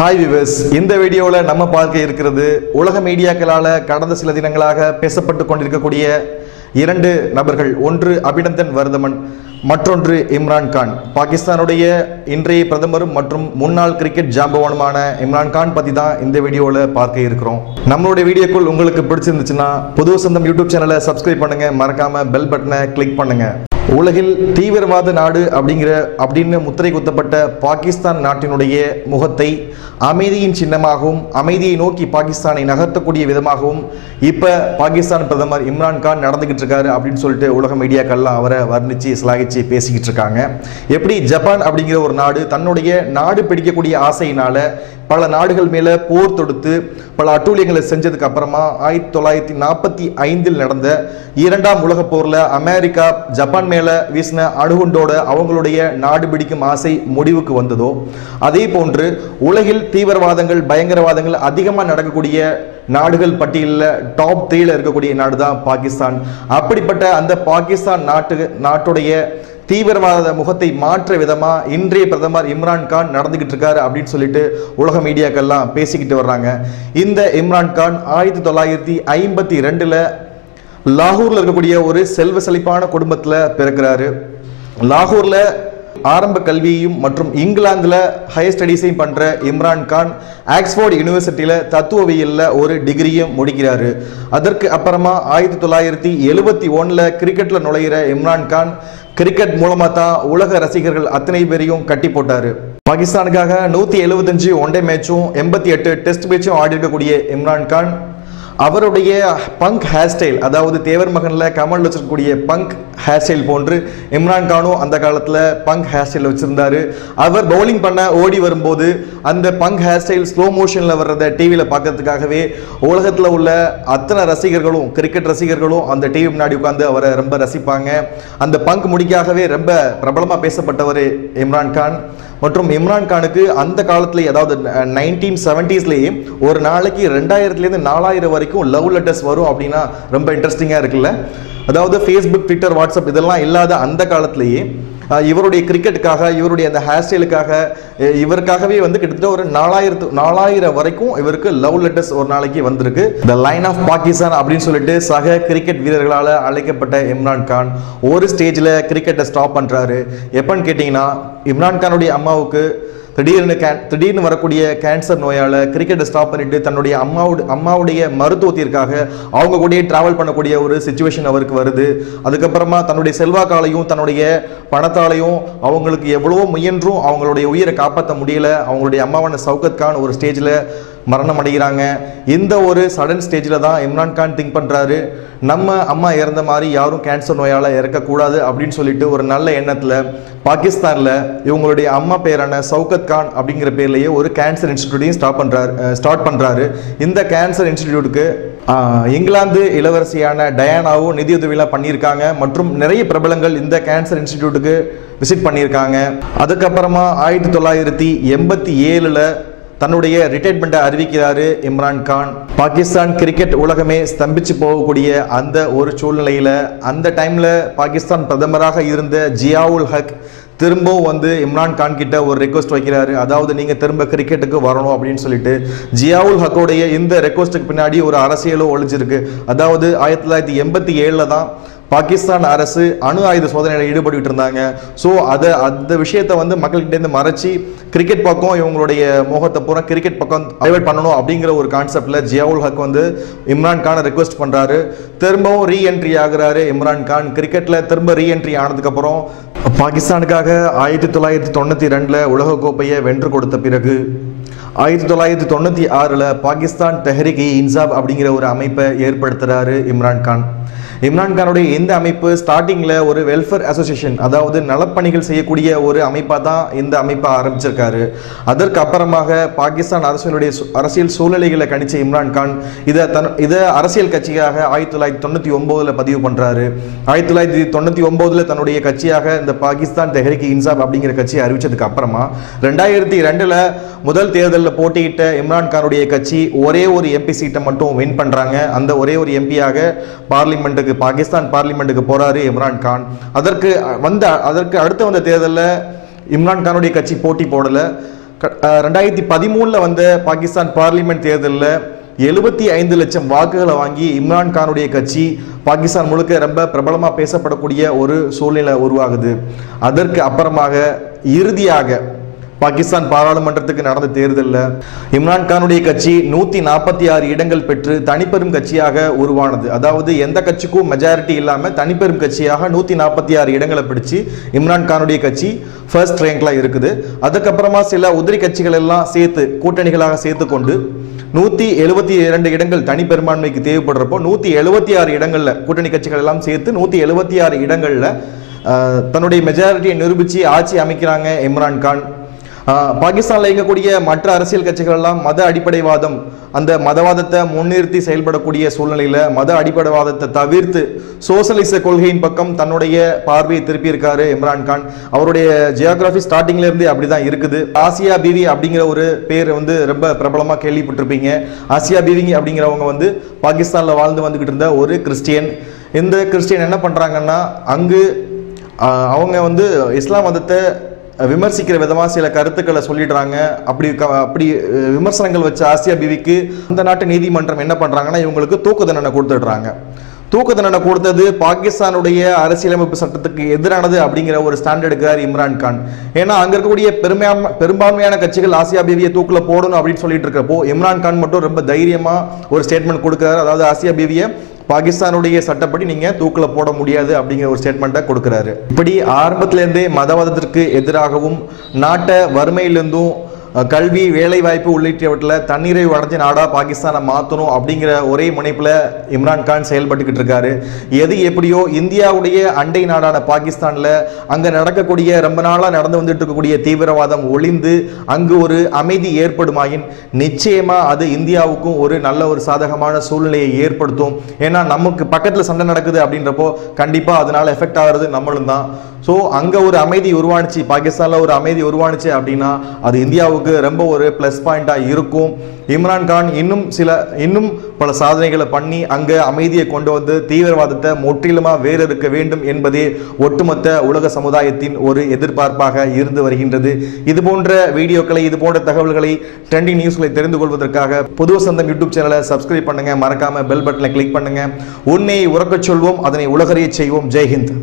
Hi viewers, இந்த வீடியோல நம்ம பார்க்க இருக்கிறது உலக மீடியாக்களால கடந்த சில தினங்களாக பேசப்பட்டு கொண்டிருக்கக்கூடிய இரண்டு நபர்கள். ஒன்று அபிநந்தன் வர்தமன், மற்றொன்று இம்ரான் கான். பாகிஸ்தானுடைய இன்றைய பிரதமரும் மற்றும் முன்னாள் கிரிக்கெட் ஜாம்பவானுமான இம்ரான் கான் பத்தி தான் இந்த வீடியோல பார்க்க இருக்கிறோம். நம்மளுடைய வீடியோக்குள் உங்களுக்கு பிடிச்சிருந்துச்சுன்னா புது சொந்தம் யூடியூப் சேனலை சப்ஸ்கிரைப் பண்ணுங்க, மறக்காம பெல் பட்டனை கிளிக் பண்ணுங்க. உலகில் தீவிரவாத நாடு அப்படின்னு முத்திரை குத்தப்பட்ட பாகிஸ்தான் நாட்டினுடைய முகத்தை அமைதியின் சின்னமாகவும் அமைதியை நோக்கி பாகிஸ்தானை நகர்த்தக்கூடிய விதமாகவும் இப்ப பாகிஸ்தான் பிரதமர் இம்ரான் கான் நடந்துகிட்டு இருக்காரு அப்படின்னு சொல்லிட்டு உலக மீடியாக்கள்லாம் அவரை வர்ணிச்சு சிலாகிச்சு பேசிக்கிட்டு இருக்காங்க. எப்படி ஜப்பான் அப்படிங்கிற ஒரு நாடு தன்னுடைய நாடு பிடிக்கக்கூடிய ஆசையினால பல நாடுகள் மேல போர் தொடுத்து பல அட்டூழியங்களை செஞ்சதுக்கு அப்புறமா 1945 நடந்த இரண்டாம் உலக போர்ல அமெரிக்கா ஜப்பான் மேல வீசின அணுகுண்டோட அவங்களுடைய நாடு பிடிக்கும் ஆசை முடிவுக்கு வந்ததோ, அதே போன்று உலகில் தீவிரவாதங்கள் பயங்கரவாதங்கள் அதிகமா நடக்கக்கூடிய நாடுகள் பட்டியலில் டாப் 3ல இருக்கக்கூடிய நாடு தான் பாகிஸ்தான். அப்படிப்பட்ட அந்த பாகிஸ்தான் நாட்டுடைய தீவிரவாத முகத்தை மாற்ற விதமா இன்றைய பிரதமர் இம்ரான் கான் நடந்துகிட்டு இருக்காரு அப்படின்னு சொல்லிட்டு உலக மீடியாக்கள்லாம் பேசிக்கிட்டு வர்றாங்க. இந்த இம்ரான் கான் 1952ல லாகூர்ல இருக்கக்கூடிய ஒரு செல்வ செழிப்பான குடும்பத்துல பிறக்கிறாரு. லாகூர்ல ஆரம்ப கல்வியையும் மற்றும் இங்கிலாந்துல ஹையர் ஸ்டடீஸையும் பண்ற இம்ரான் கான் ஆக்ஸ்போர்ட் யூனிவர்சிட்டியில தத்துவவியல்ல ஒரு டிகிரியும் முடிக்கிறாரு. அதற்கு அப்புறமா 1971ல கிரிக்கெட்ல நுழைகிற இம்ரான் கான் கிரிக்கெட் மூலமா தான் உலக ரசிகர்கள் அத்தனை பேரையும் கட்டி போட்டாரு. பாகிஸ்தானுக்காக 175 ஒன்டே மேட்சும் 88 டெஸ்ட் மேட்சும் ஆடி இருக்கக்கூடிய இம்ரான் கான் அவருடைய பங்க் ஹேர் ஸ்டைல், அதாவது தேவர் மகன்ல கமல் வச்சிருக்கக்கூடிய பங்க் ஹேர் ஸ்டைல் போன்று இம்ரான் கானும் அந்த காலத்துல பங்க் ஹேர் ஸ்டைல் வச்சிருந்தாரு. அவர் பவுலிங் பண்ண ஓடி வரும்போது அந்த பங்க் ஹேர் ஸ்டைல் ஸ்லோ மோஷன்ல வர்றத டிவியில பார்க்கறதுக்காகவே உலகத்துல உள்ள அத்தனை ரசிகர்களும் கிரிக்கெட் ரசிகர்களும் அந்த டிவி முன்னாடி உட்கார்ந்து அவரை ரொம்ப ரசிப்பாங்க. அந்த பங்க் முடிக்காகவே ரொம்ப பிரபலமா பேசப்பட்டவர் இம்ரான் கான். மற்றும் இம்ரான் கானுக்கு அந்த காலத்திலேயே, அதாவது 1970ஸ்லேயே ஒரு நாளைக்கு 2000லேருந்து 4000 வரைக்கும் லவ் லெட்டர்ஸ் வரும் அப்படின்னா ரொம்ப இன்ட்ரெஸ்டிங்காக இருக்குல்ல. அதாவது ஃபேஸ்புக், ட்விட்டர், வாட்ஸ்அப் இதெல்லாம் இல்லாத அந்த காலத்திலேயே இவருடைய கிரிக்கெட்டுக்காக இவருடைய அந்த ஹேர் ஸ்டைலுக்காக இவருக்காகவே கிட்டத்தட்ட ஒரு 4000 வரைக்கும் இவருக்கு லவ் லெட்டர்ஸ் ஒரு நாளைக்கு வந்திருக்கு. த லைன் ஆஃப் பாகிஸ்தான் அப்படின்னு சொல்லிட்டு சக கிரிக்கெட் வீரர்களால் அழைக்கப்பட்ட இம்ரான் கான் ஒரு ஸ்டேஜில் கிரிக்கெட்டை ஸ்டாப் பண்ணுறாரு. எப்பன்னு கேட்டிங்கன்னா, இம்ரான் கானுடைய அம்மாவுக்கு திடீர்னு வரக்கூடிய கேன்சர் நோயால் கிரிக்கெட்டை ஸ்டாப் பண்ணிட்டு தன்னுடைய அம்மாவுடைய மருத்துவத்திற்காக அவங்க கூட டிராவல் பண்ணக்கூடிய ஒரு சிச்சுவேஷன் அவருக்கு வருது. அதுக்கப்புறமா தன்னுடைய செல்வாக்காலையும் தன்னுடைய பணத்தாலையும் அவங்களுக்கு எவ்வளவோ முயன்றும் அவங்களுடைய உயிரை காப்பாற்ற முடியல. அவங்களுடைய அம்மாவான சவுகத் கான் ஒரு ஸ்டேஜில் மரணம் அடைகிறாங்க. இந்த ஒரு சடன் ஸ்டேஜில் தான் இம்ரான் கான் திங்க் பண்ணுறாரு, நம்ம அம்மா இறந்த மாதிரி யாரும் கேன்சர் நோயால் இறக்கக்கூடாது அப்படின்னு சொல்லிட்டு ஒரு நல்ல எண்ணத்தில் பாகிஸ்தானில் இவங்களுடைய அம்மா பேரான சவுகத் கான் அப்படிங்கிற பேர்லேயே ஒரு கேன்சர் இன்ஸ்டிடியூட்டையும் ஸ்டார்ட் பண்ணுறாரு. இந்த கேன்சர் இன்ஸ்டிடியூட்டுக்கு இங்கிலாந்து இளவரசியான டயானாவும் நிதியுதவியெல்லாம் பண்ணியிருக்காங்க. மற்றும் நிறைய பிரபலங்கள் இந்த கேன்சர் இன்ஸ்டிடியூட்டுக்கு விசிட் பண்ணியிருக்காங்க. அதுக்கப்புறமா 1987ல் தன்னுடைய ரிட்டையர்மெண்ட்டை அறிவிக்கிறாரு இம்ரான் கான். பாகிஸ்தான் கிரிக்கெட் உலகமே ஸ்தம்பிச்சு போகக்கூடிய அந்த ஒரு சூழ்நிலையில் அந்த டைமில் பாகிஸ்தான் பிரதமராக இருந்த ஜியாவுல் ஹக் திரும்பவும் இம்ரான் கான் கிட்ட ஒரு ரெக்வஸ்ட் வைக்கிறாரு. அதாவது நீங்க திரும்ப கிரிக்கெட்டுக்கு வரணும் அப்படின்னு சொல்லிட்டு. ஜியாவுல் ஹக்கோடைய இந்த ரெக்வஸ்ட்டுக்கு பின்னாடி ஒரு அரசியலும் ஒழிஞ்சிருக்கு. அதாவது 1987ல் தான் பாகிஸ்தான் அரசு அணு ஆயுத சோதனையில் ஈடுபட்டு இருந்தாங்க. ஸோ அந்த விஷயத்தை மக்கள்கிட்ட மறைச்சி கிரிக்கெட் பக்கம் இவங்களுடைய மோகத்தை பூரா கிரிக்கெட் பக்கம் டைவர்ட் பண்ணணும் அப்படிங்கிற ஒரு கான்செப்ட்ல ஜியாவுல் ஹக் இம்ரான் கானை ரெக்வஸ்ட் பண்றாரு. திரும்பவும் ரீஎன்ட்ரி ஆகுறாரு இம்ரான் கான். கிரிக்கெட்ல திரும்ப ரீஎன்ட்ரி ஆனதுக்கு அப்புறம் பாகிஸ்தானுக்காக 1992ல் உலகக்கோப்பையை வென்று கொடுத்த பிறகு 1996ல் பாகிஸ்தான் தெஹ்ரிக்-இ-இன்சாப் அப்படிங்கிற ஒரு அமைப்பை ஏற்படுத்துறாரு இம்ரான் கான். இம்ரான் கானுடைய இந்த அமைப்பு ஸ்டார்டிங்ல ஒரு வெல்ஃபேர் அசோசியேஷன், அதாவது நலப்பணிகள் செய்யக்கூடிய ஒரு அமைப்பாக தான் இந்த அமைப்பை ஆரம்பிச்சிருக்காரு. அதற்கு அப்புறமாக பாகிஸ்தான் அரசியல் சூழ்நிலைகளை கணிச்ச இம்ரான் கான் இதை அரசியல் கட்சியாக 1999ல் பதிவு பண்றாரு. 1999ல் தன்னுடைய கட்சியாக இந்த பாகிஸ்தான் தெஹ்ரிக்-இ-இன்சாப் அப்படிங்கிற கட்சியை அறிவிச்சதுக்கு அப்புறமா 2002ல் முதல் தேர்தலில் போட்டியிட்ட இம்ரான் கானுடைய கட்சி ஒரே ஒரு எம்பி சீட்டை மட்டும் வின் பண்றாங்க. அந்த ஒரே ஒரு எம்பியாக பார்லிமெண்ட்டுக்கு பாகிஸ்தான் பார்லிமெண்ட்டுக்கு போறாரு இம்ரான் கான். அதற்கு அடுத்த வந்த தேர்தலில் இம்ரான் கானுடைய கட்சி போட்டி போடல. 2013 வந்த பாகிஸ்தான் பார்லிமெண்ட் தேர்தலில் 75 லட்சம் வாக்குகளை வாங்கி இம்ரான் கானுடைய கட்சி பாகிஸ்தான் முழுக்க ரொம்ப பிரபலமாக பேசப்படக்கூடிய ஒரு சூழ்நிலை உருவாகுது. அதற்கு அப்புறமாக இறுதியாக பாகிஸ்தான் பாராளுமன்றத்துக்கு நடந்த தேர்தலில் இம்ரான் கானுடைய கட்சி 146 இடங்கள் பெற்று தனிப்பெரும் கட்சியாக உருவானது. அதாவது எந்த கட்சிக்கும் மெஜாரிட்டி இல்லாமல் தனிப்பெரும் கட்சியாக 146 இடங்களை பிடிச்சு இம்ரான் கானுடைய கட்சி ஃபர்ஸ்ட் ரேங்க்ல இருக்குது. அதுக்கப்புறமா சில உதிரி கட்சிகள் எல்லாம் சேர்த்து கூட்டணிகளாக சேர்த்து கொண்டு 172 இடங்கள் தனி பெரும்பான்மைக்கு தேவைப்படுறப்போ 176 இடங்கள்ல கூட்டணி கட்சிகள் எல்லாம் சேர்த்து 176 இடங்கள்ல தன்னுடைய மெஜாரிட்டியை நிரூபித்து ஆட்சி அமைக்கிறாங்க இம்ரான் கான். பாகிஸ்தானில் இயங்கக்கூடிய மற்ற அரசியல் கட்சிகள் எல்லாம் மத அடிப்படைவாதம், அந்த மதவாதத்தை முன்னிறுத்தி செயல்படக்கூடிய சூழ்நிலையில் மத அடிப்படைவாதத்தை தவிர்த்து சோசலிச கொள்கையின் பக்கம் தன்னுடைய பார்வையை திருப்பி இருக்காரு இம்ரான் கான். அவருடைய ஜியோகிராஃபி ஸ்டார்டிங்ல இருந்து அப்படிதான் இருக்குது. ஆசியா பீவி அப்படிங்கிற ஒரு பேர் ரொம்ப பிரபலமாக கேள்விப்பட்டிருப்பீங்க. ஆசியா பீவி அப்படிங்கிறவங்க பாகிஸ்தானில் வாழ்ந்து வந்துகிட்டு இருந்த ஒரு கிறிஸ்டியன். இந்த கிறிஸ்டியன் என்ன பண்றாங்கன்னா, அங்கு அவங்க இஸ்லாம் மதத்தை விமர்சிக்கிற விதமாக சில கருத்துக்களை சொல்லிடுறாங்க. அப்படி விமர்சனங்கள் வச்ச ஆசியா பீவிக்கு அந்த நாட்டு நீதிமன்றம் என்ன பண்றாங்கன்னா, இவங்களுக்கு தூக்கு தண்டனை கொடுத்துடுறாங்க. தூக்கு தண்டனை கொடுத்தது பாகிஸ்தானுடைய அரசியலமைப்பு சட்டத்துக்கு எதிரானது அப்படிங்கிற ஒரு ஸ்டாண்ட் எடுக்கிறார் இம்ரான் கான். ஏன்னா அங்க இருக்கக்கூடிய பெரும்பான்மையான கட்சிகள் ஆசியா பீவியை தூக்குல போடணும் அப்படின்னு சொல்லிட்டு இருக்கப்போ இம்ரான் கான் மட்டும் ரொம்ப தைரியமா ஒரு ஸ்டேட்மெண்ட் கொடுக்கிறார். அதாவது ஆசியா பீவியை பாகிஸ்தானுடைய சட்டப்படி நீங்க தூக்குல போட முடியாது அப்படிங்கிற ஒரு ஸ்டேட்மெண்ட்டை கொடுக்கிறாரு. இப்படி ஆரம்பத்திலிருந்தே மதவாதத்திற்கு எதிராகவும் நாட்டை வறுமையிலிருந்தும் கல்வி வேலை வாய்ப்பு உள்ளிட்டவற்றில் தன்னிறைவு அடைஞ்ச நாடா பாகிஸ்தானை மாற்றணும் அப்படிங்கிற ஒரே முனைப்பில் இம்ரான் கான் செயல்பட்டுக்கிட்டு இருக்காரு. எது எப்படியோ இந்தியாவுடைய அண்டை நாடான பாகிஸ்தானில் அங்கே நடக்கக்கூடிய ரொம்ப நாளாக நடந்து வந்துட்டு இருக்கக்கூடிய தீவிரவாதம் ஒளிந்து அங்கு ஒரு அமைதி ஏற்படுமாயின் நிச்சயமா அது இந்தியாவுக்கும் ஒரு நல்ல ஒரு சாதகமான சூழ்நிலையை ஏற்படுத்தும். ஏன்னா நமக்கு பக்கத்தில் சண்டை நடக்குது அப்படின்றப்போ கண்டிப்பாக அதனால எஃபெக்ட் ஆகிறது நம்மளும் தான். ஸோ அங்கே ஒரு அமைதி உருவானுச்சு, பாகிஸ்தானில் ஒரு அமைதி உருவானுச்சு அப்படின்னா அது இந்தியாவுக்கு ரொம்ப ஒரு ப்ளஸ் பாயிண்டாக இருக்கும். இம்ரான் கான் இன்னும் பல சாதனைகளை பண்ணி அங்கே அமைதியை கொண்டு வந்து தீவிரவாதத்தை முற்றிலுமாக வேறறுக்க வேண்டும் என்பதே ஒட்டுமொத்த உலக சமுதாயத்தின் ஒரு எதிர்பார்ப்பாக இருந்து வருகின்றது. இது போன்ற வீடியோக்களை, இது போன்ற தகவல்களை, ட்ரெண்டிங் நியூஸ்களை தெரிந்து கொள்வதற்காக புது வசந்தம் யூடியூப் சேனலை சப்ஸ்கிரைப் பண்ணுங்க. மறக்காம பெல் பட்டனை கிளிக் பண்ணுங்க. உண்மையை உறக்கச் சொல்வோம், அதனை உலகறிய செய்வோம். ஜெய்ஹிந்த்.